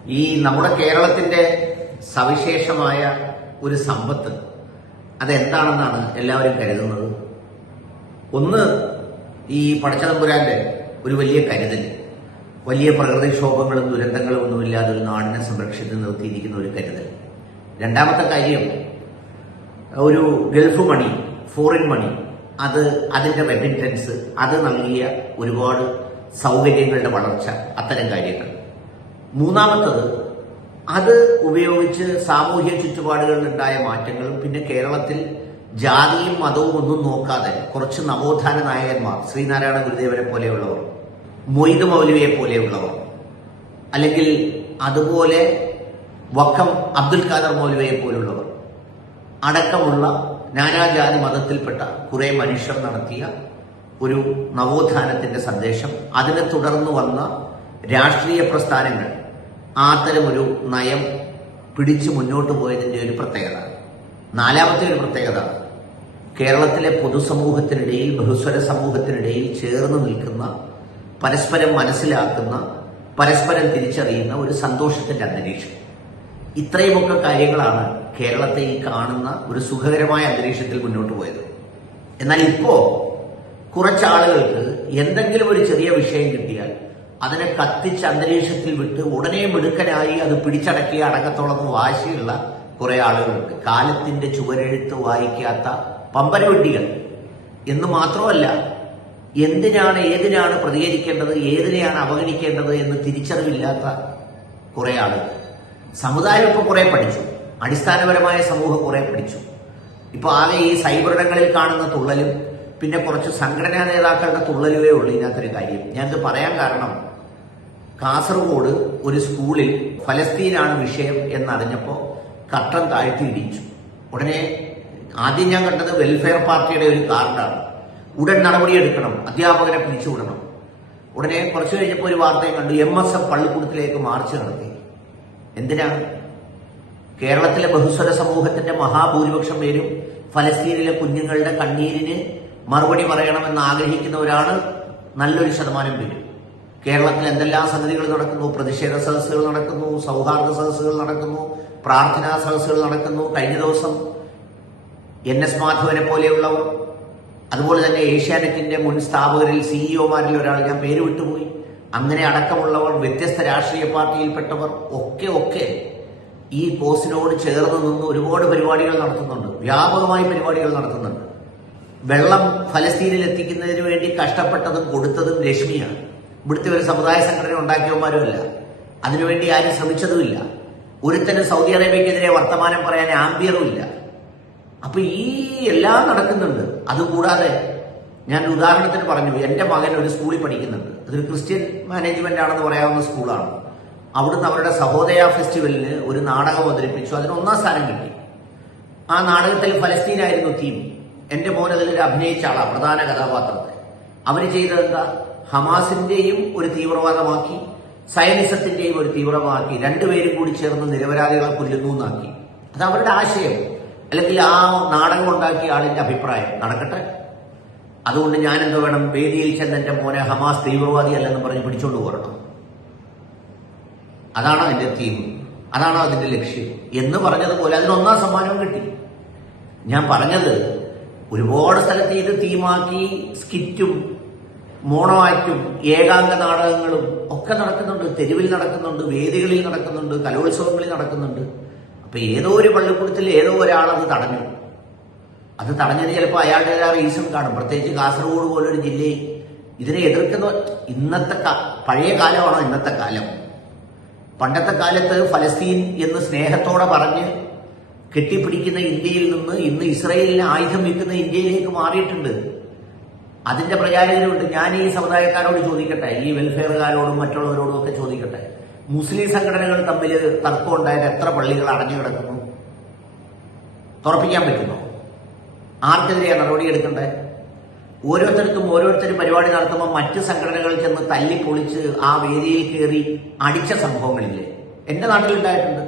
ഈ നമ്മുടെ കേരളത്തിന്റെ സവിശേഷമായ ഒരു സമ്പത്ത് അതെന്താണെന്നാണ് എല്ലാവരും കരുതുന്നത്? ഒന്ന് ഈ പടച്ചതമ്പുരാന്റെ ഒരു വലിയ കരുതൽ വലിയ പ്രകൃതിക്ഷോഭങ്ങളും ദുരന്തങ്ങളും ഒന്നുമില്ലാതെ ഒരു നാടിനെ സംരക്ഷിച്ച് നിർത്തിയിരിക്കുന്ന ഒരു കരുതൽ രണ്ടാമത്തെ കാര്യം ഒരു ഗൾഫ് മണി ഫോറിൻ മണി അത് അതിന്റെ റെമിറ്റൻസ് അത് നൽകിയ ഒരുപാട് സൗകര്യങ്ങളുടെ വളർച്ച അത്തരം കാര്യങ്ങൾ. മൂന്നാമത്തത് അത് ഉപയോഗിച്ച് സാമൂഹ്യ ചുറ്റുപാടുകളിൽ ഉണ്ടായ മാറ്റങ്ങളും പിന്നെ കേരളത്തിൽ ജാതിയും മതവും ഒന്നും നോക്കാതെ കുറച്ച് നവോത്ഥാന നായകന്മാർ ശ്രീനാരായണ ഗുരുദേവനെ പോലെയുള്ളവർ മൊയ്ത് മൗലവിയെ പോലെയുള്ളവർ അല്ലെങ്കിൽ അതുപോലെ വക്കം അബ്ദുൽ ഖാദർ മൗലവിയെ പോലുള്ളവർ അടക്കമുള്ള നാനാജാതി മതത്തിൽപ്പെട്ട കുറെ മനുഷ്യർ നടത്തിയ ഒരു നവോത്ഥാനത്തിന്റെ സന്ദേശം. അതിനെ തുടർന്ന് വന്ന രാഷ്ട്രീയ പ്രസ്ഥാനങ്ങൾ അത്തരം ഒരു നയം പിടിച്ചു മുന്നോട്ട് പോയതിന്റെ ഒരു പ്രത്യേകത. നാലാമത്തെ ഒരു പ്രത്യേകത കേരളത്തിലെ പൊതുസമൂഹത്തിനിടയിൽ ബഹുസ്വര സമൂഹത്തിനിടയിൽ ചേർന്ന് നിൽക്കുന്ന പരസ്പരം മനസ്സിലാക്കുന്ന പരസ്പരം തിരിച്ചറിയുന്ന ഒരു സന്തോഷത്തിന്റെ അന്തരീക്ഷം. ഇത്രയുമൊക്കെ കാര്യങ്ങളാണ് കേരളത്തെ ഈ കാണുന്ന ഒരു സുഖകരമായ അന്തരീക്ഷത്തിൽ മുന്നോട്ട് പോയത്. എന്നാൽ ഇപ്പോ കുറച്ചാളുകൾക്ക് എന്തെങ്കിലും ഒരു ചെറിയ വിഷയം കിട്ടിയാൽ അതിനെ കത്തിച്ച് അന്തരീക്ഷത്തിൽ വിട്ട് ഉടനെ മിടുക്കനായി അത് പിടിച്ചടക്കി അടക്കത്തോളം വാശിയുള്ള കുറെ ആളുകളുണ്ട്. കാലത്തിന്റെ ചുവരെഴുത്ത് വായിക്കാത്ത പമ്പരവെട്ടികൾ എന്ന് മാത്രമല്ല എന്തിനാണ് ഏതിനാണ് പ്രതികരിക്കേണ്ടത് ഏതിനെയാണ് അവഗണിക്കേണ്ടത് എന്ന് തിരിച്ചറിവില്ലാത്ത കുറെ ആളുകൾ. സമുദായം ഇപ്പൊ കുറെ പഠിച്ചു. അടിസ്ഥാനപരമായ സമൂഹം കുറെ പഠിച്ചു. ഇപ്പൊ ആകെ ഈ സൈബറിടങ്ങളിൽ കാണുന്ന തുള്ളലും പിന്നെ കുറച്ച് സംഘടനാ നേതാക്കളുടെ തുള്ളലുവേ ഉള്ളൂ ഇതിനകത്തൊരു കാര്യം. ഞാനിത് പറയാൻ കാരണം കാസർഗോഡ് ഒരു സ്കൂളിൽ ഫലസ്തീനാണ് വിഷയം എന്നറിഞ്ഞപ്പോൾ കട്ടം താഴ്ത്തി ഇടിച്ചു. ഉടനെ ആദ്യം ഞാൻ കണ്ടത് വെൽഫെയർ പാർട്ടിയുടെ ഒരു കാർഡാണ് ഉടൻ നടപടിയെടുക്കണം അധ്യാപകരെ പിരിച്ചുവിടണം. ഉടനെ കുറച്ചു കഴിഞ്ഞപ്പോൾ ഒരു വാർത്തയും കണ്ടു. എം എസ് എഫ് പള്ളിക്കൂടത്തിലേക്ക് മാർച്ച് നടത്തി. എന്തിനാണ് കേരളത്തിലെ ബഹുസ്വര സമൂഹത്തിന്റെ മഹാഭൂരിപക്ഷം പേരും ഫലസ്തീനിലെ കുഞ്ഞുങ്ങളുടെ കണ്ണീരിന് മറുപടി പറയണമെന്ന് ആഗ്രഹിക്കുന്നവരാണ് നല്ലൊരു ശതമാനം പേര്. കേരളത്തിൽ എന്തെല്ലാം സംഗതികൾ നടക്കുന്നു? പ്രതിഷേധ സദസ്സുകൾ നടക്കുന്നു സൗഹാർദ്ദ സദസ്സുകൾ നടക്കുന്നു പ്രാർത്ഥനാ സദസ്സുകൾ നടക്കുന്നു. കഴിഞ്ഞ ദിവസം എൻ എസ് മാധവനെ പോലെയുള്ള അതുപോലെ തന്നെ ഏഷ്യാനെറ്റിന്റെ മുൻ സ്ഥാപകരിൽ സിഇഒമാരിൽ ഒരാൾ ഞാൻ പേര് വിട്ടുപോയി. അങ്ങനെ അടക്കമുള്ളവർ വ്യത്യസ്ത രാഷ്ട്രീയ പാർട്ടിയിൽപ്പെട്ടവർ ഒക്കെ ഒക്കെ ഈ കോസിനോട് ചേർന്ന് നിന്ന് ഒരുപാട് പരിപാടികൾ നടത്തുന്നുണ്ട്. വ്യാപകമായി പരിപാടികൾ നടത്തുന്നുണ്ട്. വെള്ളം ഫലസ്തീനിൽ എത്തിക്കുന്നതിന് വേണ്ടി കഷ്ടപ്പെട്ടതും കൊടുത്തതും രശ്മിയാണ്. ഇവിടുത്തെ ഒരു സമുദായ സംഘടന ഉണ്ടാക്കിയവന്മാരുമല്ല. അതിനുവേണ്ടി ആരും ശ്രമിച്ചതുമില്ല. ഒരുത്തനും സൗദി അറേബ്യക്കെതിരെ വർത്തമാനം പറയാൻ ആംബിയറും ഇല്ല അപ്പൊ ഈ എല്ലാം നടക്കുന്നുണ്ട്. അതുകൂടാതെ ഞാൻ ഉദാഹരണത്തിന് പറഞ്ഞു എന്റെ മകൻ ഒരു സ്കൂളിൽ പഠിക്കുന്നുണ്ട്. അതൊരു ക്രിസ്ത്യൻ മാനേജ്മെന്റ് ആണെന്ന് പറയാവുന്ന സ്കൂളാണ്. അവിടുന്ന് അവരുടെ സഹോദയ ഫെസ്റ്റിവലിന് ഒരു നാടകം അവതരിപ്പിച്ചു. അതിന് ഒന്നാം സ്ഥാനം കിട്ടി. ആ നാടകത്തിൽ ഫലസ്തീനായിരുന്നു തീം എന്റെ മോൻ അതിൽ അഭിനയിച്ച ആളാ പ്രധാന കഥാപാത്രത്തെ. അവർ ചെയ്തത് എന്താ ഹമാസിന്റെയും ഒരു തീവ്രവാദമാക്കി സയനിസത്തിന്റെയും ഒരു തീവ്രമാക്കി രണ്ടുപേരും കൂടി ചേർന്ന് നിരപരാധികളെ കൊല്ലുന്നു എന്നാക്കി. അത് അവരുടെ ആശയം. അല്ലെങ്കിൽ ആ നാടകം ഉണ്ടാക്കിയ ആളിന്റെ അഭിപ്രായം. നടക്കട്ടെ. അതുകൊണ്ട് ഞാൻ എന്തോ വേണം? വേദിയിൽ ചെന്ന് എന്റെ മോനെ ഹമാസ് തീവ്രവാദി അല്ലെന്ന് പറഞ്ഞ് പിടിച്ചോണ്ട് പോരണം. അതാണ് അതിന്റെ തീം. അതാണ് അതിന്റെ ലക്ഷ്യം. എന്ന് പറഞ്ഞതുപോലെ അതിനൊന്നാം സമ്മാനവും കിട്ടി. ഞാൻ പറഞ്ഞത് ഒരുപാട് സ്ഥലത്ത് ഇത് തീമാക്കി സ്കിറ്റും മോണോ ആക്റ്റും ഏകാംഗ നാടകങ്ങളും ഒക്കെ നടക്കുന്നുണ്ട്. തെരുവിൽ നടക്കുന്നുണ്ട് വേദികളിൽ നടക്കുന്നുണ്ട് കലോത്സവങ്ങളിൽ നടക്കുന്നുണ്ട്. അപ്പൊ ഏതോ ഒരു പള്ളിക്കൂടത്തിൽ ഏതോ ഒരാൾ അത് തടഞ്ഞു. അത് തടഞ്ഞത് ചിലപ്പോൾ അയാളുടെ റീസൺ കാണും. പ്രത്യേകിച്ച് കാസർഗോഡ് പോലൊരു ജില്ലയിൽ ഇതിനെ എതിർക്കുന്ന ഇന്നത്തെ പഴയ കാലമാണോ ഇന്നത്തെ കാലം? പണ്ടത്തെ കാലത്ത് ഫലസ്തീൻ എന്ന് സ്നേഹത്തോടെ പറഞ്ഞ് കെട്ടിപ്പിടിക്കുന്ന ഇന്ത്യയിൽ നിന്ന് ഇന്ന് ഇസ്രയേലിന് ആയുധം വിൽക്കുന്ന ഇന്ത്യയിലേക്ക് മാറിയിട്ടുണ്ട്. അതിന്റെ പ്രചാരകരുണ്ട്. ഞാൻ ഈ സമുദായക്കാരോട് ചോദിക്കട്ടെ ഈ വെൽഫെയറുകാരോടും മറ്റുള്ളവരോടും ഒക്കെ ചോദിക്കട്ടെ മുസ്ലിം സംഘടനകൾ തമ്മിൽ തർക്കം ഉണ്ടായത് എത്ര പള്ളികൾ അടഞ്ഞു കിടക്കുന്നു? തുറപ്പിക്കാൻ പറ്റുമോ ആർക്കെതിരെയാണ് നടപടിയെടുക്കേണ്ടത് ഓരോരുത്തർക്കും ഓരോരുത്തരും പരിപാടി നടത്തുമ്പോൾ മറ്റ് സംഘടനകൾ ചെന്ന് തല്ലി പൊളിച്ച് ആ വേദിയിൽ കയറി അടിച്ച സംഭവങ്ങളില്ലേ? എന്റെ നാട്ടിലുണ്ടായിട്ടുണ്ട്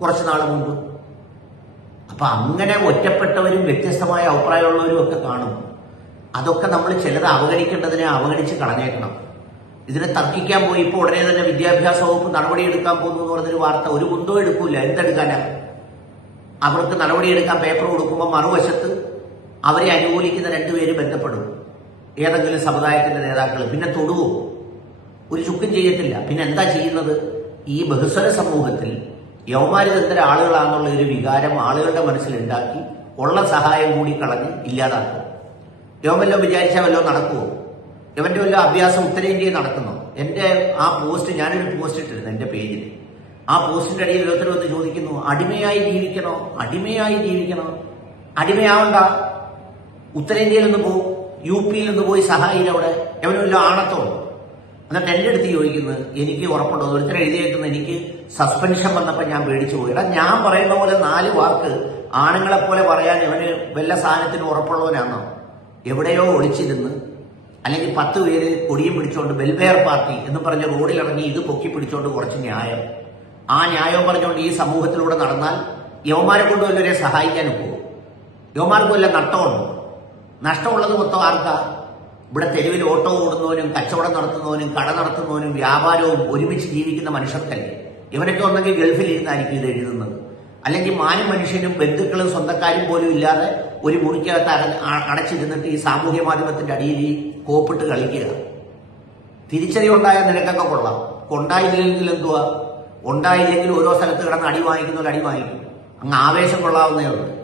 കുറച്ച് നാൾ മുമ്പ്. അപ്പൊ അങ്ങനെ ഒറ്റപ്പെട്ടവരും വ്യത്യസ്തമായ അഭിപ്രായമുള്ളവരും ഒക്കെ കാണും. അതൊക്കെ നമ്മൾ ചിലത് അവഗണിക്കേണ്ടതിനെ അവഗണിച്ച് കളഞ്ഞേക്കണം. ഇതിനെ തർക്കിക്കാൻ പോയി ഇപ്പോൾ ഉടനെ തന്നെ വിദ്യാഭ്യാസ വകുപ്പ് നടപടിയെടുക്കാൻ പോകുന്നു എന്ന് പറഞ്ഞൊരു വാർത്ത ഒരു കുന്തവും എടുക്കൂല. എന്തെടുക്കാനാ? അവർക്ക് നടപടിയെടുക്കാൻ പേപ്പർ കൊടുക്കുമ്പോൾ മറുവശത്ത് അവരെ അനുകൂലിക്കുന്ന രണ്ടുപേര് ബന്ധപ്പെടും. ഏതെങ്കിലും സമുദായത്തിന്റെ നേതാക്കൾ പിന്നെ തൊടുവോ. ഒരു ചുക്കും ചെയ്യത്തില്ല. പിന്നെ എന്താ ചെയ്യുന്നത്? ഈ ബഹുസ്വര സമൂഹത്തിൽ യൗമാരിതന്തര ആളുകളാണെന്നുള്ള ഒരു വികാരം ആളുകളുടെ മനസ്സിലുണ്ടാക്കി ഉള്ള സഹായം കൂടി കളഞ്ഞ് ഇല്ലാതാക്കും. വല്ലതും വിചാരിച്ചാൽ വല്ലതും നടക്കുമോ ഇവന്റെ വല്ല അഭ്യാസം ഉത്തരേന്ത്യയിൽ നടക്കുന്നു? എന്റെ ആ പോസ്റ്റ് ഞാനൊരു പോസ്റ്റ് ഇട്ടിരുന്നു എന്റെ പേജിൽ ആ പോസ്റ്റിന്റെ അടിയിൽ ഓരോരുത്തർ വന്ന് ചോദിക്കുന്നു അടിമയായി ജീവിക്കണോ? അടിമയായി ജീവിക്കണോ? അടിമയാവണ്ട. ഉത്തരേന്ത്യയിൽ നിന്ന് പോകും യു പിയിൽ നിന്ന് പോയി സഹായില്ല അവിടെ. എവനും ആണത്തോളൂ എന്നിട്ട് എന്റെ അടുത്ത് ചോദിക്കുന്നത് എനിക്ക് ഉറപ്പുണ്ടോ? ഒരുത്തരം എഴുതിയേക്കുന്നത് എനിക്ക് സസ്പെൻഷൻ വന്നപ്പോൾ ഞാൻ പേടിച്ചു പോയി. എടാ ഞാൻ പറയുന്ന പോലെ നാല് വാക്ക് ആണുങ്ങളെ പോലെ പറയാൻ ഇവന് വല്ല സാധനത്തിന് ഉറപ്പുള്ളവനാണോ എവിടെയോ ഒളിച്ചിരുന്ന് അല്ലെങ്കിൽ പത്ത് പേര് കൊടിയും പിടിച്ചുകൊണ്ട് വെൽഫെയർ പാർട്ടി എന്ന് പറഞ്ഞ റോഡിലിറങ്ങി ഇത് പൊക്കി പിടിച്ചുകൊണ്ട് കുറച്ച് ന്യായം. ആ ന്യായം പറഞ്ഞുകൊണ്ട് ഈ സമൂഹത്തിലൂടെ നടന്നാൽ യവമാരെ കൊണ്ട് വല്ലവരെ സഹായിക്കാൻ പോകും. യവന്മാർക്ക് വല്ല നഷ്ടമുണ്ടോ? നഷ്ടമുള്ളത് മൊത്തം ആർക്കാ? ഇവിടെ തെരുവിൽ ഓട്ടോ ഓടുന്നവനും കച്ചവടം നടത്തുന്നവനും കട നടത്തുന്നവനും വ്യാപാരവും ഒരുമിച്ച് ജീവിക്കുന്ന മനുഷ്യർക്കല്ലേ? ഇവരൊക്കെ ഒന്നെങ്കിൽ ഗൾഫിൽ ഇരുന്നായിരിക്കും ഇത് എഴുതുന്നത്. അല്ലെങ്കിൽ മാന്യ മനുഷ്യനും ബന്ധുക്കളും സ്വന്തക്കാരും പോലും ഇല്ലാതെ ഒരു മുറിക്കകത്ത് അട- അടച്ചിരുന്നിട്ട് ഈ സാമൂഹ്യ മാധ്യമത്തിന്റെ അടിയിൽ ഈ കോപ്പിട്ട് കളിക്കുക. തിരിച്ചറിവുണ്ടായ നിനക്കൊക്കെ കൊള്ളാം. ഉണ്ടായില്ലെങ്കിൽ എന്തുവാ? ഉണ്ടായില്ലെങ്കിൽ ഓരോ സ്ഥലത്ത് കിടന്ന് അടി വാങ്ങിക്കുന്നവർ അടി വാങ്ങിക്കും. അങ്ങ് ആവേശം കൊള്ളാവുന്നേ ഉള്ളൂ.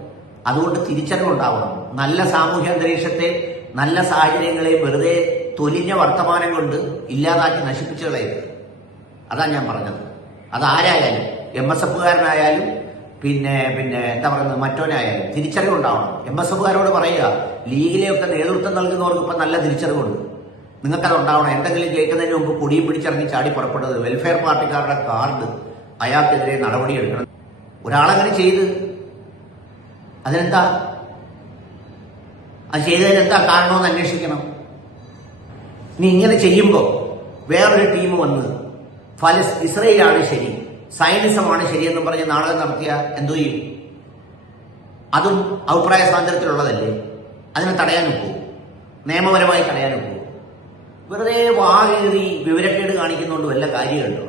അതുകൊണ്ട് തിരിച്ചറിവുണ്ടാവണം നല്ല സാമൂഹ്യ അന്തരീക്ഷത്തെ നല്ല സാഹചര്യങ്ങളെ വെറുതെ തൊലിഞ്ഞ വർത്തമാനം കൊണ്ട് ഇല്ലാതാക്കി നശിപ്പിച്ചു അതാണ് ഞാൻ പറഞ്ഞത്. അതാരായാലും എം എസ് എഫുകാരനായാലും പിന്നെ പിന്നെ എന്താ പറയുന്നത് മറ്റോനായാലും തിരിച്ചറിവുണ്ടാവണം. എം എസ് എഫുകാരോട് പറയുക ലീഗിലെയൊക്കെ നേതൃത്വം നൽകുന്നവർക്ക് ഇപ്പം നല്ല തിരിച്ചറിവുണ്ട്. നിങ്ങൾക്കത് ഉണ്ടാവണം എന്തെങ്കിലും കേൾക്കുന്നതിന് മുമ്പ് കുടിയും പിടിച്ചിറങ്ങി ചാടി പുറപ്പെടുന്നത് വെൽഫെയർ പാർട്ടിക്കാരുടെ കാർഡ് അയാൾക്കെതിരെ നടപടിയെടുക്കണം. ഒരാളങ്ങനെ ചെയ്ത് അതിനെന്താ? അത് ചെയ്തതിന് എന്താ കാരണമെന്ന് അന്വേഷിക്കണം. നീ ഇങ്ങനെ ചെയ്യുമ്പോൾ വേറൊരു ടീം വന്ന് ഫലസ് ഇസ്രയേലാണ് ശരി. സയനിസമാണ് ശരിയെന്ന് പറഞ്ഞ് നാടകം നടത്തിയ എന്തു ചെയ്യും അതും അഭിപ്രായ സ്വാതന്ത്ര്യത്തിലുള്ളതല്ലേ? അതിനെ തടയാൻ പോകും നിയമപരമായി തടയാൻ പോകും വെറുതെ വാകേറി വിവരക്കേട് കാണിക്കുന്നതുകൊണ്ട് വല്ല കാര്യമുണ്ടോ?